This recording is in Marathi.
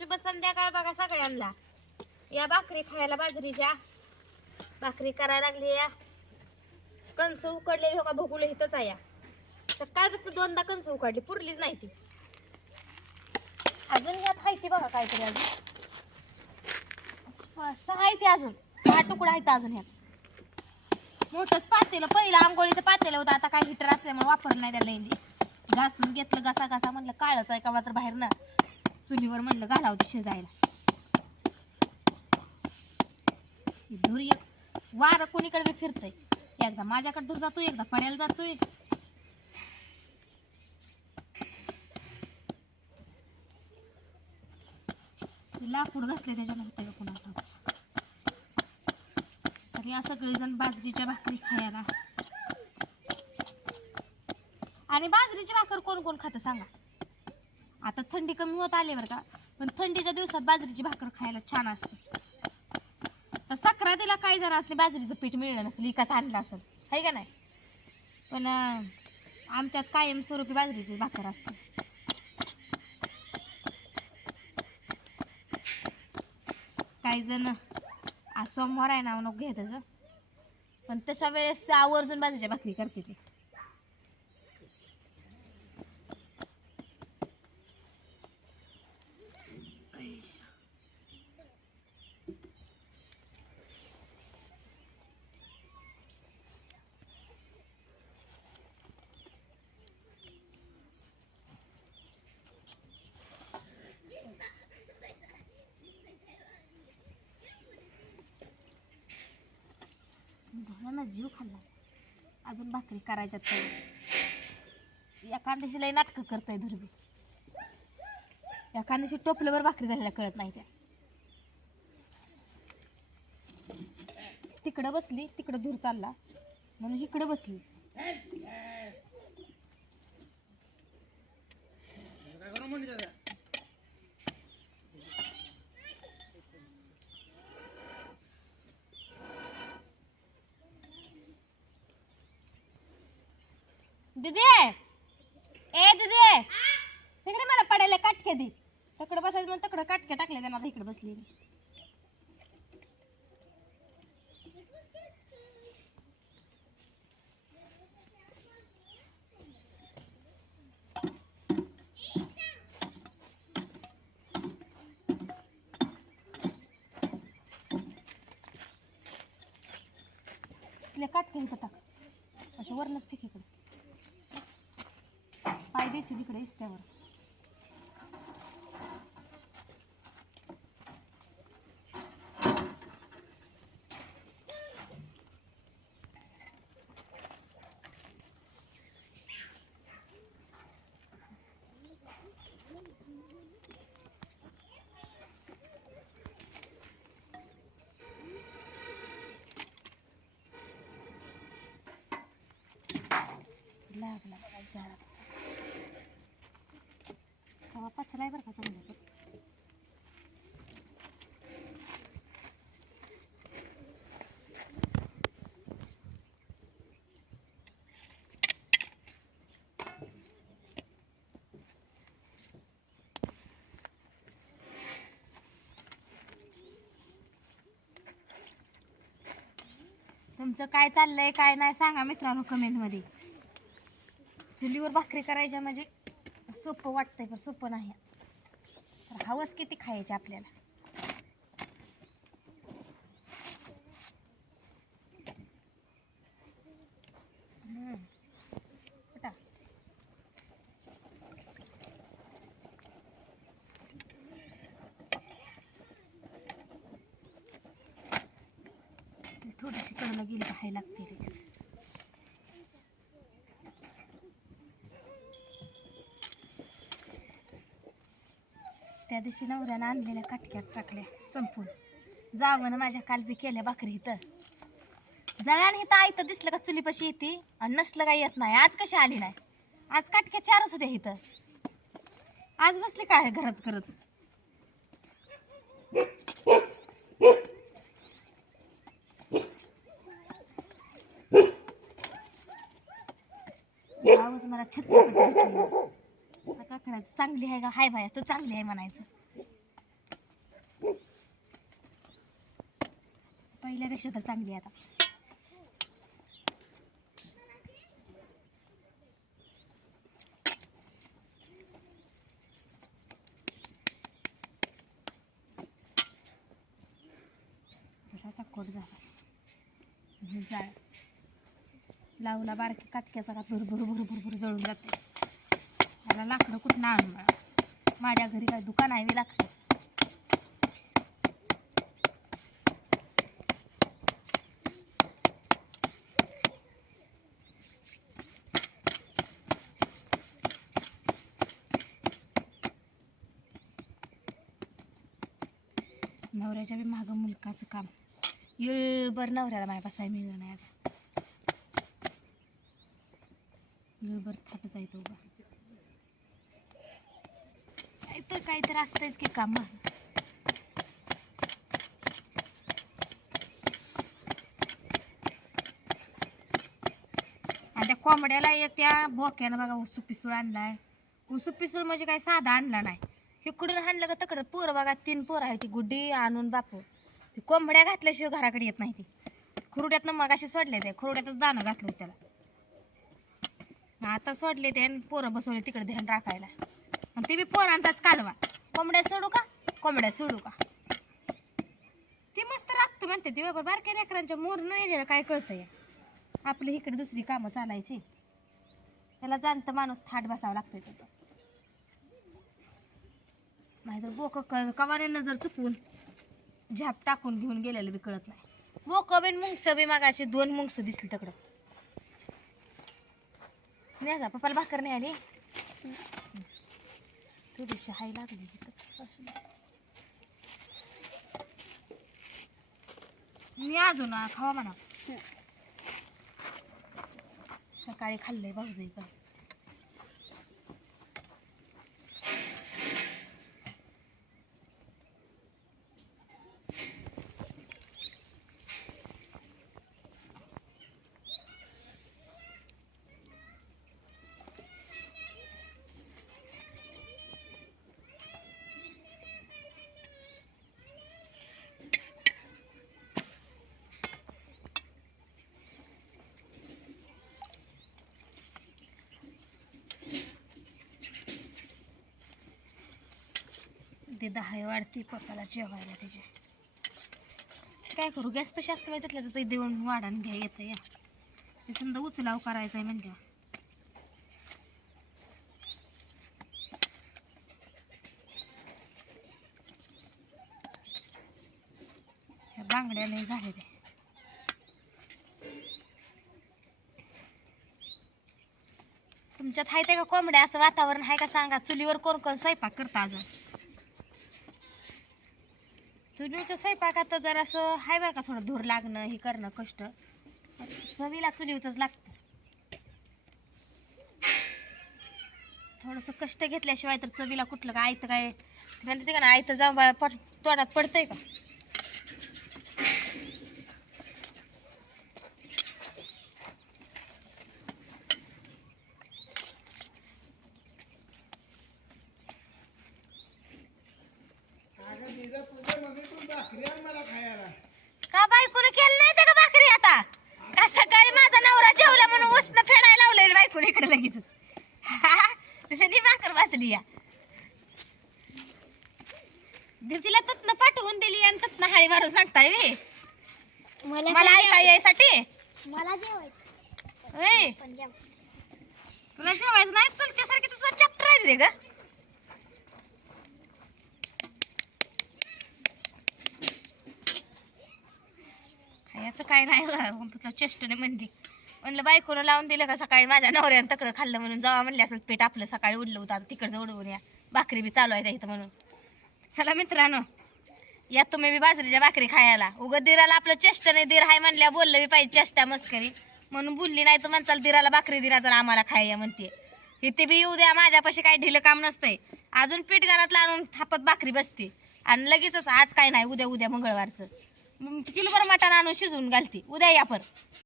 शुभ संध्याकाळ बघा सगळ्यांना. या भाकरी खायला बाजरीच्या भाकरी करायला लागली. या कणस उकडलेली हो का भोगुले इथंच आहे. तर काय कसं दोनदा कणस उकडली पुरलीच नाही ती. अजून यात आहे ती बघा काहीतरी अजून 6 आहे ती अजून 6 तुकडा आहेत अजून ह्यात. मोठंच पातेलं पहिलं आंघोळीचं पातेलं होतं. आता काय हिटर असल्यामुळे वापरलं नाही त्याला इंदी. घासून घेतलं घासा घासा म्हणलं काळच आहे का तर बाहेर ना चुलीवर म्हणलं घालावं शिजायला. धूर वारं कोणीकडे फिरतय. एकदा माझ्याकडे धूर जातोय एकदा पड्याला जातोय. लाकूड घातले त्याच्यामध्ये होतं पुन्हा. तर या सगळेजण बाजरीच्या भाकरी खायला. आणि बाजरीची भाकर कोण कोण खातं सांगा. आता थंडी कमी होत आली बरं का. पण थंडीच्या दिवसात बाजरीची भाकर खायला छान असते. तर सक्रातीला काही जण असले बाजरीचं पीठ मिळलं नसेल विकत आणलं असेल आहे का नाही. पण आमच्यात कायमस्वरूपी बाजरीची भाकर असते. काही जण आज सोमवार आहे नाव नको घे त्याचं. पण तशा वेळेस आवर्जून बाजरीच्या भाकरी करते ती. ना जीव खाल्ला अजून भाकरी करायच्यात. एका दिवशी लई नाटकं करतय धुरबी. एका दिवशी टोपल्यावर भाकरी झालेल्या कळत नाही. त्या तिकडं बसली तिकडं धूर चालला म्हणून इकडं बसली. दीदी ए दीदी तिकडे मला पडायला काटके दे. तिकडे बसायचं म्हणून तिकडे काटके टाकले त्यांना. इकडे बसली काटके इथं टाक. अशा वरनच फेक इकडे पाय द्यायची तिकडे इस्त्यावर. लागला झाडा हवा पचराय बरं का चांगलं. तुमचं काय चाललंय काय नाही सांगा मित्रांनो कमेंट मध्ये. चुलीवर भाकरी करायच्या म्हणजे सोपं वाटतंय पण सोपं नाही. तर हवस किती खायची आपल्याला. थोडीशी कडला गेली खायला लागते. त्या दिवशी नवऱ्यानं आणलेल्या काटक्यात टाकल्या संपून. जावं ना माझ्या कालबी केल्या भाकरी इथं. जळान इथं आयतं दिसलं का चुलीपाशी येते आणि नसलं काही येत नाही. आज कशी आली नाही. आज काटक्या 4च होत्या इथं. आज बसली काय घरात करत. आवाज मला छत्रपती आता करायचं चांगली आहे का हाय बाया तो चांगली आहे म्हणायचं. पहिल्यापेक्षा तर चांगली आहे आता. त्याचा कोट झाला. जाळ लावला बारकी काटक्याचा का भरभर भरभर भर जळून जाते. मला लाकडं कुठं आणून मला, माझ्या घरी काय दुकान आहे मी लाकडं. नवऱ्याच्या बी मागं मुलकाचं काम येळभर नवऱ्याला माय बसायला मिळलं नाही. आज येळभर थाटच आहे तो उभा. काहीतरी असतंच की काम. आणि त्या कोंबड्याला एक त्या बोक्यानं बघा उसू पिसूळ आणलाय. उसू पिसूळ म्हणजे काय साधा आणला नाही. इकडून आणलं का तकडं. पोरं बघा 3 पोरं आहे. ती गुड्डी आणून बापू ती कोंबड्या घातल्याशिवाय घराकडे येत नाही. ती खुरुड्यातनं मग अशी सोडले ते खुरुड्यातच दाणं घातलं त्याला. आता सोडले ते पोरं बसवले तिकडे ध्यान राखायला. आणि ते बी पोरांचाच कालवा. कोंबड्या सोडू का कोंबड्या सोडू का. ती मस्त राखतो म्हणते ती बाबा. बारक्या लेकरांच्या मोर न येण्याला काय कळतंय. आपलं इकडे दुसरी कामं चालायची. त्याला जाणतं माणूस थाट बसावं लागतंय तिथं. नाहीतर बोक कवाऱ्यांना जर चुकवून झाप टाकून घेऊन गेलेलं बी कळत नाही. बोक बिन मुंगस बी मागा अशी 2 मुंगस दिसली तिकडं. नाही जा पप्पाला भाकर नाही आली. थोडीशी हाय लागली मी अजून खावा म्हणा. सकाळी खाल्लंय भाऊजाई का. ते 10 वाढती पोताला जेवायला त्याचे. काय करू गॅस पैसे असतं माहिती त्यातलं तर देऊन वाढण घ्या येतं या. ते समजा उचलाव करायचं आहे म्हणजे. ह्या बांगड्या लय झाले ते. तुमच्यात आहे ते का कोंबड्या असं वातावरण आहे का सांगा. चुलीवर कोण कोण स्वयंपाक करता अजून. चुलीच्या स्वयंपाकात जर असं हाय बरं का थोडं धूर लागणं हे करणं कष्ट. चवीला चुलीवरच लागतं. थोडंसं कष्ट घेतल्याशिवाय तर चवीला कुठलं का आयतं काय म्हणते का ना. आयतं जांभळ तोंडात पडतंय का. का बायकोनं केलं नाही ते का भाकरी आता. का सकाळी माझा नवरा जेवला म्हणून उसनं फेडायला लावलेलं बायकोनं इकडे लगेच. भाकर वाचली या. तिला तत्न पाठवून दिली आणि तत्न हाळी मारून सांगताय मला ऐका यायसाठी. मला जेवायचं तुला जेवायचं नाही चलत्यासारखी तुझं चॅप्टर आहे का. खायचं काय नाही तुला चेष्टने म्हणलं बायकोनं लावून दिलं का सकाळी माझ्या नवऱ्यानं तकडं खाल्लं म्हणून जावा म्हणले असं पेट आपलं सकाळी उडलं होतं. आता तिकडचं उडवून या. भाकरी बी चालू आहे का इथं म्हणून. चला मित्रांनो या तुम्ही बी बाजरीच्या भाकरी खायला. उगं दिराला आपलं चेष्टाने दीर हाय म्हणल्या बोललं बी पाहिजे चेष्टा मस्करी म्हणून बोलली नाही तर म्हणचाल दिराला भाकरी दिरा जर आम्हाला खायला म्हणते. इथे बी येऊ द्या माझ्यापाशी काही ढिलं काम नसतंय. अजून पीठ घरात आणून थापत भाकरी बसते आणि लगेचच आज काय नाही उद्या मंगळवारचं किलोभर मटण आणून शिजवून घालते. उद्या या पर